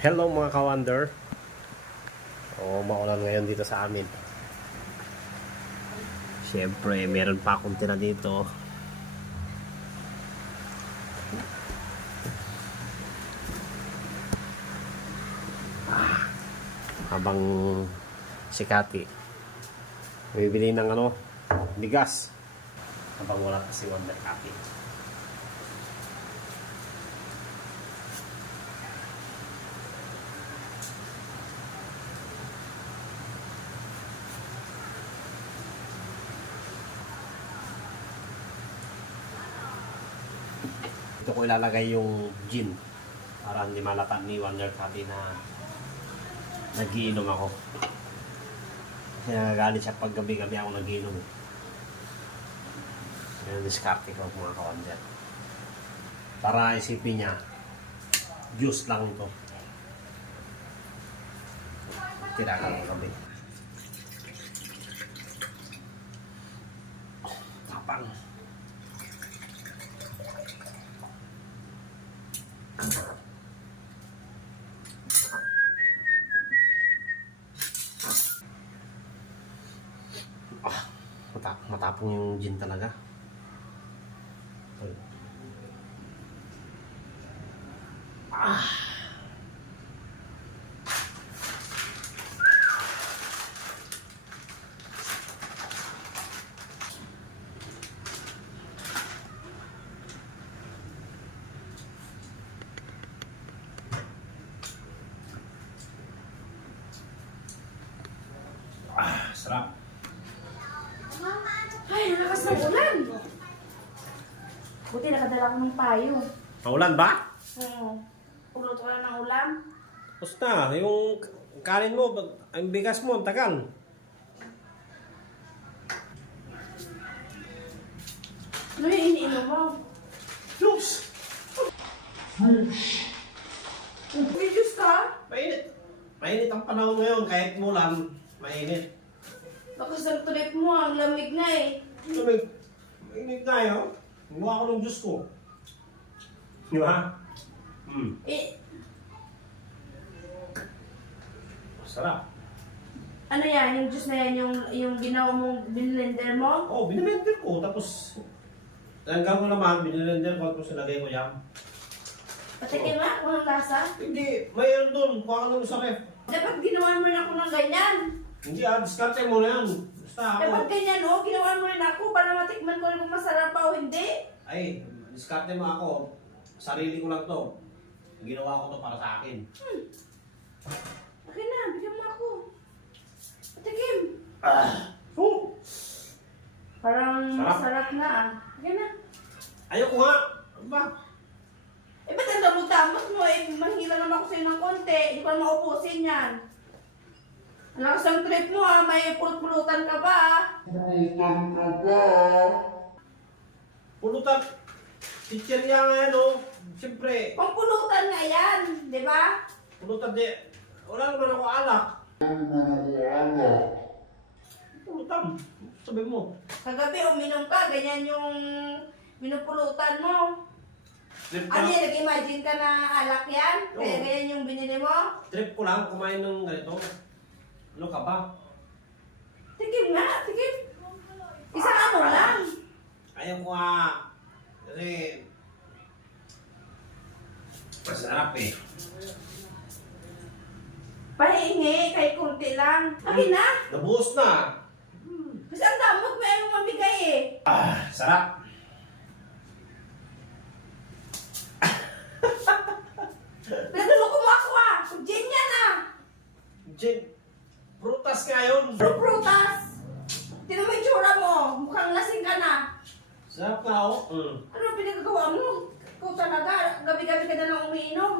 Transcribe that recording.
Hello mga ka-wonder. Maulan ngayon dito sa amin. Siyempre, meron pa akong tira dito. Habang si Kati bibili ng bigas. Habang wala kasi Wonder Kati. Ito ko ilalagay yung gin para hindi malata ni Wonder Kati na nagiinom ako. Kasi nagagalit siya pag gabi-gabi ako nagiinom. Yan, diskarte ko mga ka-wonder. Para isipin niya, juice lang ito. Tirakan ko gabi. Tapang. Matapong yung gin talaga. Sarap. Ay, nalakas ng ulan. Buti nakadala ko ng payo. Paulan ba? Oo. Pagluto ko lang ng ulam. Basta, yung kanin mo, ang bigas mo, ang tagal. Ano yung iniinom mo? Juice! May juice ka? Mainit. Mainit ang panahon ngayon, kahit mulan, mainit. Lakas ng trip mo, ang lamig na eh. Mainit na yun. Gumawa ko ng juice ko. Di ba? Eh, Sarap. ano yan? Yung juice na yan, yung ginawa mong blender mo? Binilender ko. Tapos, langgang ko naman, binilender ko. Tapos nilagay ko yan. Patikin nga kung ang lasa. Hindi, mayroon doon. Kuha ka lang sa ref. Dapat ginawa mo na ako ng ganyan. Hindi diskarte mo na yan. Basta Dapat ako. ganyan ginawa mo rin ako para matikman ko rin kung masarap pa o hindi. Ay, diskarte mo ako. Sarili ko lang to. Ginawa ko to para sa akin. Okay na, bigyan mo ako. Patikim. Parang Sarap. masarap na ah. Okay na. Ayoko nga. Ano ba? Eh, ba't ang damot-damot mo eh? Manghila naman ako sa'yo ng konti. Hindi ko na maupusin yan. Ang lakas ng trip mo ah. May pulot-pulutan ka pa ah. Pulutan. Chicherya nga yan Siyempre, Pangpulutan nga yan. Di ba? pulutan di. Wala naman ako alak. Pulutan. Sabi mo. Kagabi uminom ka. Ganyan yung minupulutan mo. Trip Ano ko, yan? Nag-imagine ka na alak yan? Kaya Oo. ganyan yung binili mo? trip ko lang kumain ng ganito. Ano ka ba? Tikim nga. Tikim. Isang ano lang. Ayaw ko nga. Kasi, masarap eh. Pahingi. Kahit kunti lang. Akin na. Nabuhos na. Kasi ang damot mo yung mamigay eh. Sarap. Naluloko mo ako ah. Gin yan ah. Gin, prutas nga yun. Prutas. Tinan mo yung tsura mo. Mukhang lasing ka na. Sarap nga Ano pinagagawa mo? Ikaw talaga. Gabi-gabi ka na lang umiinom.